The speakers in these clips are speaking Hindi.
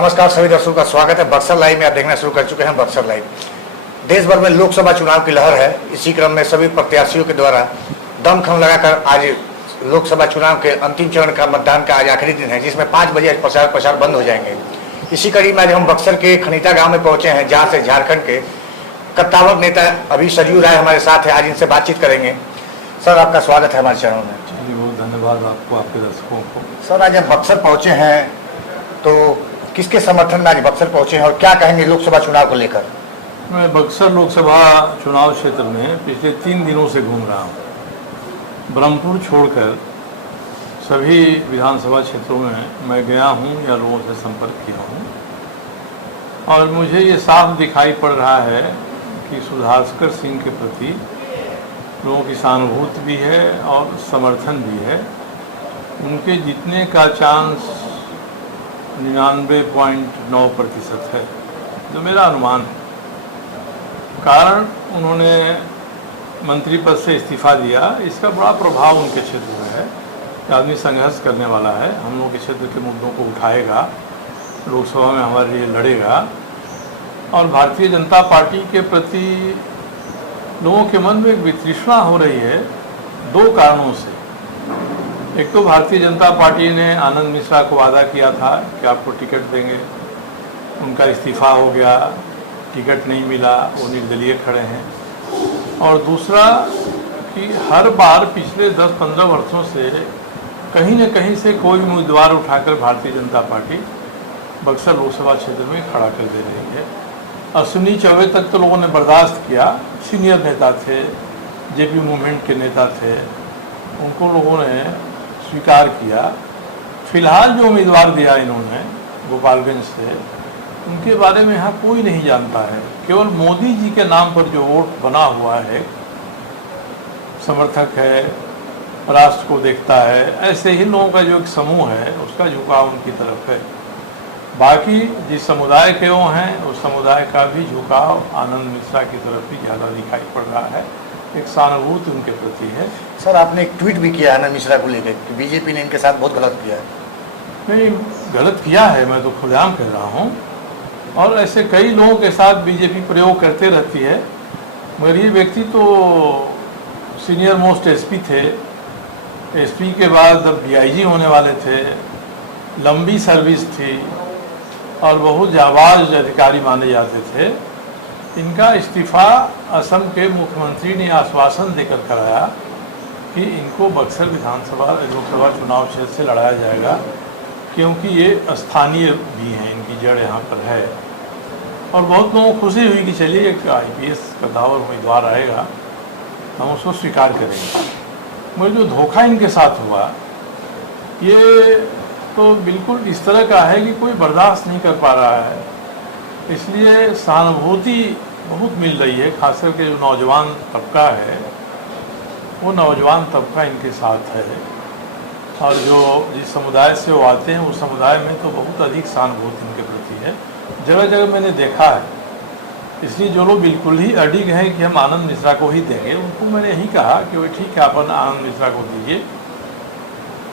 नमस्कार सभी दर्शकों का स्वागत है बक्सर लाइव में। आप देखना शुरू कर चुके हैं बक्सर लाइव। देश भर में लोकसभा चुनाव की लहर है। इसी क्रम में सभी प्रत्याशियों के द्वारा दमखम लगाकर आज लोकसभा चुनाव के अंतिम चरण का मतदान का आज आखिरी दिन है, जिसमें 5 बजे प्रचार बंद हो जाएंगे। इसी कड़ी में आज हम बक्सर के खनीता गाँव में पहुंचे हैं, जहाँ से झारखंड के कट्टावर नेता अभी सरयू राय हमारे साथ है। आज इनसे बातचीत करेंगे। सर, आपका स्वागत है हमारे चैनल में। जी, बहुत धन्यवाद आपको, आपके दर्शकों को। सर, आज हम बक्सर पहुंचे हैं तो किसके समर्थन में आज बक्सर पहुंचे हैं और क्या कहेंगे लोकसभा चुनाव को लेकर? मैं बक्सर लोकसभा चुनाव क्षेत्र में पिछले 3 दिनों से घूम रहा हूं। ब्रह्मपुर छोड़कर सभी विधानसभा क्षेत्रों में मैं गया हूं या लोगों से संपर्क किया हूं और मुझे ये साफ दिखाई पड़ रहा है कि सुधाकर सिंह के प्रति लोगों की सहानुभूति भी है और समर्थन भी है। उनके जीतने का चांस 99.9% है, जो मेरा अनुमान है। कारण उन्होंने मंत्री पद से इस्तीफा दिया, इसका बड़ा प्रभाव उनके क्षेत्र में है। आदमी संघर्ष करने वाला है, हम लोगों के क्षेत्र के मुद्दों को उठाएगा, लोकसभा में हमारे लिए लड़ेगा और भारतीय जनता पार्टी के प्रति लोगों के मन में एक वितृष्णा हो रही है 2 कारणों से। एक तो भारतीय जनता पार्टी ने आनंद मिश्रा को वादा किया था कि आपको टिकट देंगे, उनका इस्तीफा हो गया, टिकट नहीं मिला, वो निर्दलीय खड़े हैं। और दूसरा कि हर बार पिछले 10-15 वर्षों से कहीं न कहीं से कोई उम्मीदवार उठाकर भारतीय जनता पार्टी बक्सर लोकसभा क्षेत्र में खड़ा कर दे रही है। अश्विनी चौबे तक तो लोगों ने बर्दाश्त किया, सीनियर नेता थे, जेपी मूवमेंट के नेता थे, उनको लोगों ने स्वीकार किया। फिलहाल जो उम्मीदवार दिया इन्होंने गोपालगंज से, उनके बारे में यहाँ कोई नहीं जानता है। केवल मोदी जी के नाम पर जो वोट बना हुआ है, समर्थक है, राष्ट्र को देखता है, ऐसे ही लोगों का जो एक समूह है उसका झुकाव उनकी तरफ है। बाकी जिस समुदाय के वो हैं उस समुदाय का भी झुकाव आनंद मिश्रा की तरफ भी ज़्यादा दिखाई पड़ रहा है। एक सहानुभूति उनके प्रति है। सर, आपने एक ट्वीट भी किया आनंद मिश्रा को लेकर कि बीजेपी ने इनके साथ बहुत गलत किया है। नहीं, गलत किया है मैं तो खुलेआम कह रहा हूँ, और ऐसे कई लोगों के साथ बीजेपी प्रयोग करते रहती है। मगर ये व्यक्ति तो सीनियर मोस्ट एसपी थे, एसपी के बाद अब डीआईजी होने वाले थे, लंबी सर्विस थी और बहुत जाबाज अधिकारी माने जाते थे। इनका इस्तीफा असम के मुख्यमंत्री ने आश्वासन देकर कराया कि इनको बक्सर लोकसभा चुनाव क्षेत्र से लड़ाया जाएगा, क्योंकि ये स्थानीय भी हैं, इनकी जड़ यहाँ पर है। और बहुत लोगों को खुशी हुई कि चलिए एक IPS का दावर उम्मीदवार आएगा, हम उसको स्वीकार करेंगे। मगर जो धोखा इनके साथ हुआ ये तो बिल्कुल इस तरह का है कि कोई बर्दाश्त नहीं कर पा रहा है। इसलिए सहानुभूति बहुत मिल रही है, खासकर के जो नौजवान तबका है वो नौजवान तबका इनके साथ है। और जो जिस समुदाय से वो आते हैं उस समुदाय में तो बहुत अधिक सहानुभूति इनके प्रति है, जगह जगह मैंने देखा है। इसलिए जो लोग बिल्कुल ही अडिग हैं कि हम आनंद मिश्रा को ही देंगे, उनको मैंने यही कहा कि वो ठीक है, अपन आनंद मिश्रा को दीजिए।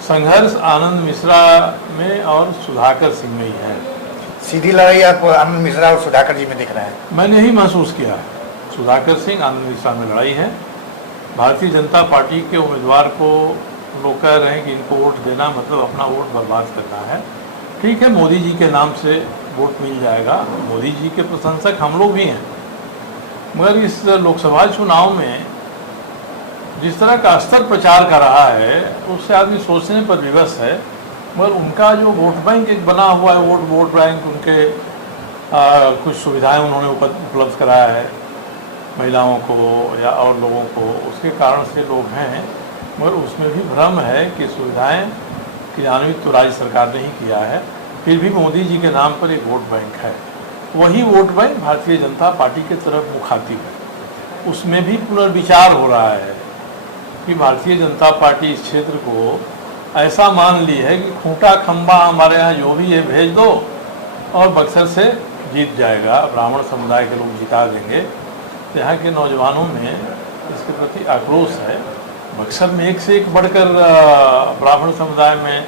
संघर्ष आनंद मिश्रा में और सुधाकर सिंह में ही है। सीधी लड़ाई आप आनंद मिश्रा और सुधाकर जी में दिख रहा है। मैंने यही महसूस किया है, सुधाकर सिंह आनंद मिश्रा में लड़ाई है। भारतीय जनता पार्टी के उम्मीदवार को लोग कह रहे हैं कि इनको वोट देना मतलब अपना वोट बर्बाद करना है। ठीक है, मोदी जी के नाम से वोट मिल जाएगा, मोदी जी के प्रशंसक हम लोग भी हैं। मगर इस लोकसभा चुनाव में जिस तरह का स्तर प्रचार कर रहा है उससे आदमी सोचने पर विवश है। मगर उनका जो वोट बैंक एक बना हुआ है, वोट बैंक, उनके कुछ सुविधाएं उन्होंने उपलब्ध कराया है महिलाओं को या और लोगों को, उसके कारण से लोग हैं। मगर उसमें भी भ्रम है कि सुविधाएं क्रियान्वित तो राज्य सरकार ने ही किया है, फिर भी मोदी जी के नाम पर एक वोट बैंक है। वही vote bank Bharatiya Janata party के तरफ मुखातिब है। उसमें भी पुनर्विचार हो रहा है कि भारतीय जनता पार्टी इस क्षेत्र को ऐसा मान ली है कि खूंटा खंबा हमारे यहाँ जो भी है भेज दो और बक्सर से जीत जाएगा, ब्राह्मण समुदाय के लोग जिता देंगे। तो यहाँ के नौजवानों में इसके प्रति आक्रोश है। बक्सर में एक से एक बढ़कर ब्राह्मण समुदाय में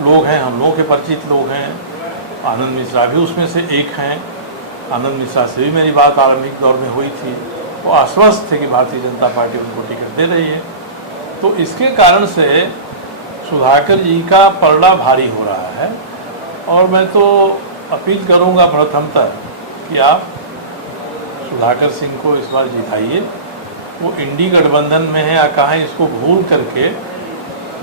लोग हैं, हम लोगों के परिचित लोग हैं, आनंद मिश्रा भी उसमें से एक हैं। आनंद मिश्रा से भी मेरी बात आरंभिक दौर में हुई थी, वो आश्वस्त थे कि भारतीय जनता पार्टी उनको टिकट दे रही है। तो इसके कारण से सुधाकर जी का पलड़ा भारी हो रहा है। और मैं तो अपील करूंगा प्रथमतः कि आप सुधाकर सिंह को इस बार जिताइए। वो इंडी गठबंधन में है या कहाँ, इसको भूल करके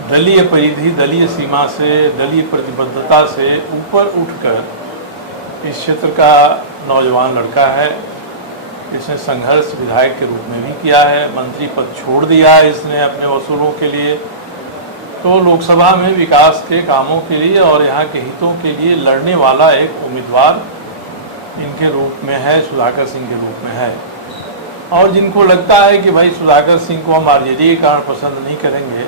दलीय परिधि, दलीय सीमा से, दलीय प्रतिबद्धता से ऊपर उठकर इस क्षेत्र का नौजवान लड़का है। इसने संघर्ष विधायक के रूप में भी किया है, मंत्री पद छोड़ दिया है इसने अपने वसूलों के लिए। तो लोकसभा में विकास के कामों के लिए और यहाँ के हितों के लिए लड़ने वाला एक उम्मीदवार इनके रूप में है, सुधाकर सिंह के रूप में है। और जिनको लगता है कि भाई सुधाकर सिंह को हम आरजेडी के कारण पसंद नहीं करेंगे,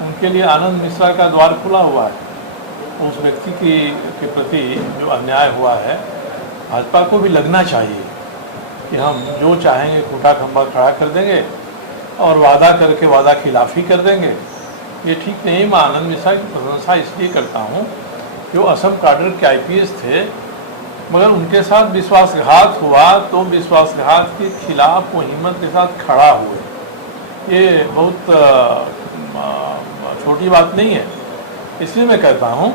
उनके लिए आनंद मिश्रा का द्वार खुला हुआ है। उस व्यक्ति के प्रति जो अन्याय हुआ है, भाजपा को भी लगना चाहिए कि हम जो चाहेंगे खूंटा खंभा खड़ा कर देंगे और वादा करके वादा खिलाफी कर देंगे। ये ठीक नहीं। मैं आनंद मिश्रा की प्रशंसा इसलिए करता हूँ, जो असम काडर के आईपीएस थे, मगर उनके साथ विश्वासघात हुआ तो विश्वासघात के खिलाफ वो हिम्मत के साथ खड़ा हुए। ये बहुत छोटी बात नहीं है, इसलिए मैं कहता हूँ।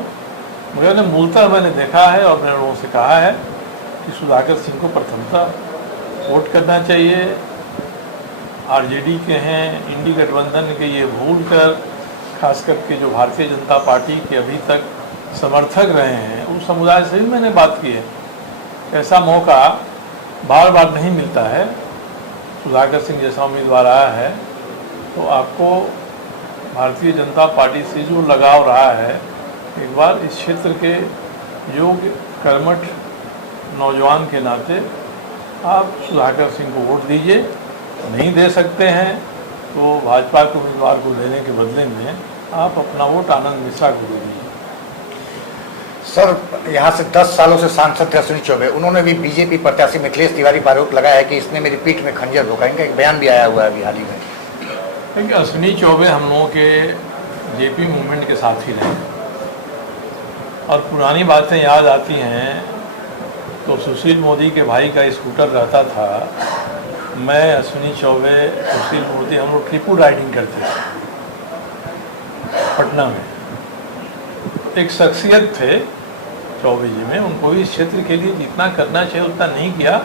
मगर मूलतः मैंने देखा है और मैंने लोगों से कहा है कि सुधाकर सिंह को प्रथमतः वोट करना चाहिए। आरजेडी के हैं, इंडी गठबंधन के ये भूल कर, खास करके जो भारतीय जनता पार्टी के अभी तक समर्थक रहे हैं, उस समुदाय से भी मैंने बात की है। ऐसा मौका बार बार नहीं मिलता है। सुधाकर सिंह जैसा उम्मीदवार आया है तो आपको भारतीय जनता पार्टी से जो लगाव रहा है, एक बार इस क्षेत्र के योग्य कर्मठ नौजवान के नाते आप सुधाकर सिंह को वोट दीजिए। नहीं दे सकते हैं तो भाजपा के उम्मीदवार को देने के बदले में आप अपना वोट आनंद मिश्रा को दे दीजिए। सर, यहाँ से 10 सालों से सांसद थे अश्विनी चौबे, उन्होंने भी बीजेपी प्रत्याशी मिथिलेश तिवारी पर आरोप लगाया है कि इसने मेरी पीठ में खंजर भोंका। इनका एक बयान भी आया हुआ है अभी हाल ही में। देखिए, अश्विनी चौबे हम लोगों के जेपी मूवमेंट के साथ ही रहे और पुरानी बातें याद आती हैं तो सुशील मोदी के भाई का स्कूटर रहता था। मैं, अश्विनी चौबे, सुशील मोदी, हम लोग ट्रिपल राइडिंग करते थे पटना में। एक शख्सियत थे चौबे जी में, उनको भी इस क्षेत्र के लिए जितना करना चाहिए उतना नहीं किया,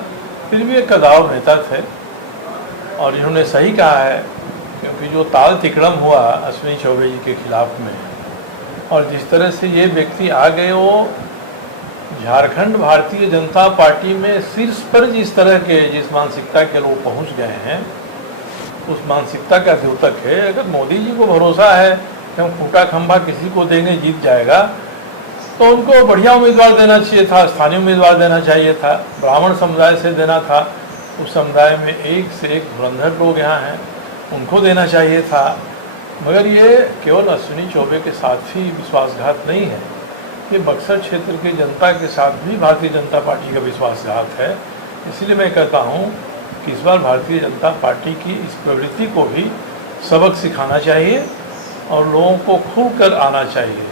फिर भी एक कदावर नेता थे। और इन्होंने सही कहा है, क्योंकि जो ताल तिकड़म हुआ अश्विनी चौबे जी के खिलाफ में, और जिस तरह से ये व्यक्ति आ गए, वो झारखंड भारतीय जनता पार्टी में शीर्ष पर जिस मानसिकता के लोग पहुंच गए हैं, उस मानसिकता का द्योतक है। अगर मोदी जी को भरोसा है कि हम खूंटा खंभा किसी को देंगे जीत जाएगा, तो उनको बढ़िया उम्मीदवार देना चाहिए था, स्थानीय उम्मीदवार देना चाहिए था, ब्राह्मण समुदाय से देना था। उस समुदाय में एक से एक धुरंधर लोग यहाँ हैं, उनको देना चाहिए था। मगर ये केवल अश्विनी चौबे के साथ ही विश्वासघात नहीं है, ये बक्सर क्षेत्र की जनता के साथ भी भारतीय जनता पार्टी का विश्वासघात है। इसलिए मैं कहता हूँ कि इस बार भारतीय जनता पार्टी की इस प्रवृत्ति को भी सबक सिखाना चाहिए और लोगों को खुलकर आना चाहिए।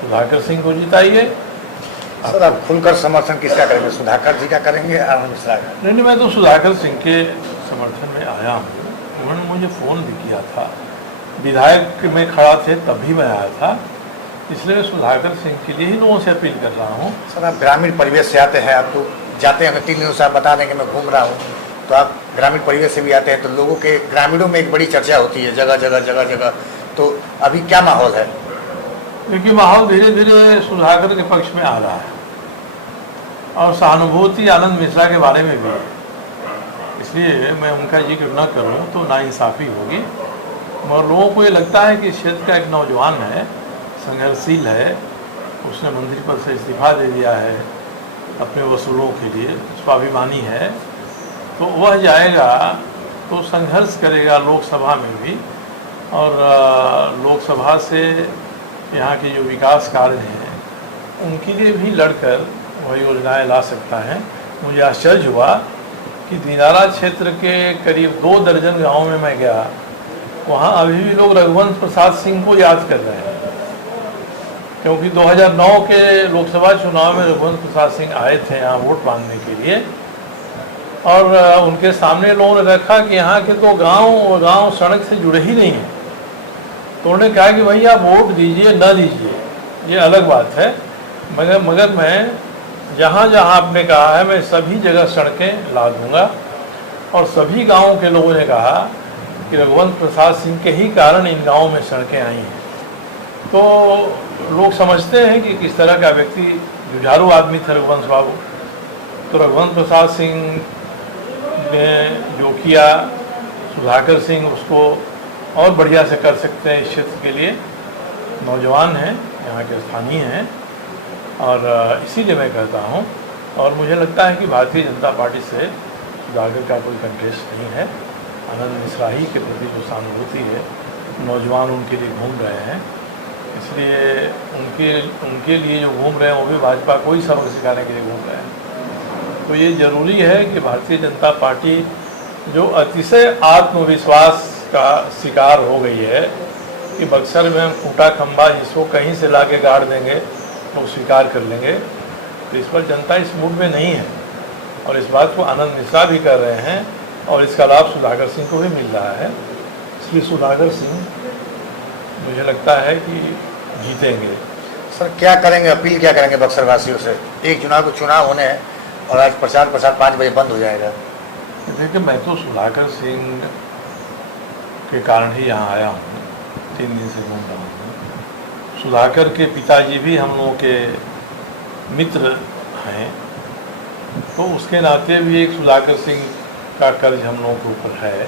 सुधाकर सिंह को जिताइए। सर, आप खुलकर समर्थन किसका करेंगे, सुधाकर जी का करेंगे, आनंद मिश्रा का? नहीं, मैं तो सुधाकर सिंह के समर्थन में आया हूँ। उन्होंने मुझे फ़ोन भी किया था, विधायक में खड़ा थे तभी मैं आया था, इसलिए सुधाकर सिंह के लिए ही लोगों से अपील कर रहा हूँ। सर, आप ग्रामीण परिवेश से आते हैं, आप तो जाते हैं, 3 दिनों से आप बता दें कि मैं घूम रहा हूँ, तो आप ग्रामीण परिवेश से भी आते हैं, तो लोगों के ग्रामीणों में एक बड़ी चर्चा होती है जगह जगह। तो अभी क्या माहौल है? क्योंकि माहौल धीरे धीरे सुधाकर के पक्ष में आ रहा है और सहानुभूति आनंद मिश्रा के बारे में भी है। इसलिए मैं उनका जिक्र न करूं तो नाइंसाफ़ी होगी। मगर लोगों को ये लगता है कि इस क्षेत्र का एक नौजवान है, संघर्षशील है, उसने मंत्री पद से इस्तीफा दे दिया है अपने वसूलों के लिए, स्वाभिमानी है, तो वह जाएगा तो संघर्ष करेगा लोकसभा में भी, और लोकसभा से यहाँ के जो विकास कार्य हैं उनके लिए भी लड़कर वह योजनाएं ला सकता है। मुझे आश्चर्य हुआ कि दिनारा क्षेत्र के करीब 2 दर्जन गाँव में मैं गया, वहाँ अभी भी लोग रघुवंश प्रसाद सिंह को याद कर रहे हैं। क्योंकि 2009 के लोकसभा चुनाव में रघुवंश प्रसाद सिंह आए थे यहाँ वोट मांगने के लिए, और उनके सामने लोगों ने रखा कि यहाँ के तो गांव सड़क से जुड़े ही नहीं हैं। तो उन्होंने कहा कि भैया आप वोट दीजिए ना दीजिए ये अलग बात है, मगर मैं जहाँ जहाँ आपने कहा है मैं सभी जगह सड़कें ला दूँगा। और सभी गाँव के लोगों ने कहा कि रघुवंश प्रसाद सिंह के ही कारण इन गाँवों में सड़कें आई हैं। तो लोग समझते हैं कि किस तरह का व्यक्ति, जुझारू आदमी थे रघुवंश बाबू। तो रघुवंश प्रसाद सिंह ने जो किया, सुधाकर सिंह उसको और बढ़िया से कर सकते हैं इस क्षेत्र के लिए। नौजवान हैं, यहाँ के स्थानीय हैं, और इसीलिए मैं कहता हूँ। और मुझे लगता है कि भारतीय जनता पार्टी से सुधाकर का कोई कंटेस्ट नहीं है। आनंद मिश्रा ही के प्रति जो सहानुभूति है, नौजवान उनके लिए घूम रहे हैं, इसलिए उनके लिए जो घूम रहे हैं वो भी भाजपा को ही सबक सिखाने के लिए घूम रहे हैं। तो ये ज़रूरी है कि भारतीय जनता पार्टी जो अतिशय आत्मविश्वास का शिकार हो गई है कि बक्सर में हम खूंटा खंबा जिसको कहीं से लाके गाड़ देंगे तो स्वीकार कर लेंगे, तो इस पर जनता इस मूड में नहीं है। और इस बात को आनंद मिश्रा भी कर रहे हैं, और इसका लाभ सुधाकर सिंह को भी मिल रहा है। इसलिए सुधाकर सिंह मुझे लगता है कि जीतेंगे। सर क्या करेंगे, अपील क्या करेंगे बक्सर वासियों से? एक चुनाव होने हैं और आज प्रचार 5 बजे बंद हो जाएगा। देखिए, मैं तो सुधाकर सिंह के कारण ही यहाँ आया हूँ, 3 दिन से घूम रहा हूँ। सुधाकर के पिताजी भी हम लोगों के मित्र हैं, तो उसके नाते भी एक सुधाकर सिंह का कर्ज हम लोगों के ऊपर है।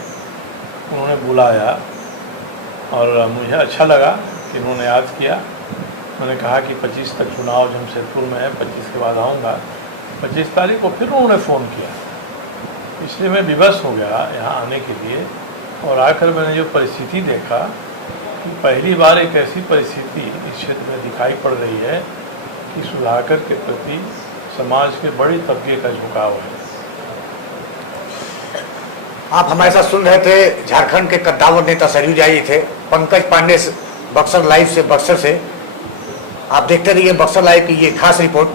उन्होंने बुलाया और मुझे अच्छा लगा कि उन्होंने याद किया। मैंने कहा कि 25 तक चुनाव जमशेदपुर में है, 25 के बाद आऊँगा। 25 तारीख को फिर उन्होंने फ़ोन किया, इसलिए मैं विवश हो गया यहाँ आने के लिए। और आकर मैंने जो परिस्थिति देखा कि पहली बार एक ऐसी परिस्थिति इस क्षेत्र में दिखाई पड़ रही है कि सुधाकर के प्रति समाज के बड़े तबके का झुकाव है। आप हमारे साथ सुन रहे थे झारखंड के कद्दावर नेता सरयू जाई थे पंकज पांडे बक्सर लाइव से, बक्सर से। आप देखते रहिए बक्सर लाइव की ये खास रिपोर्ट।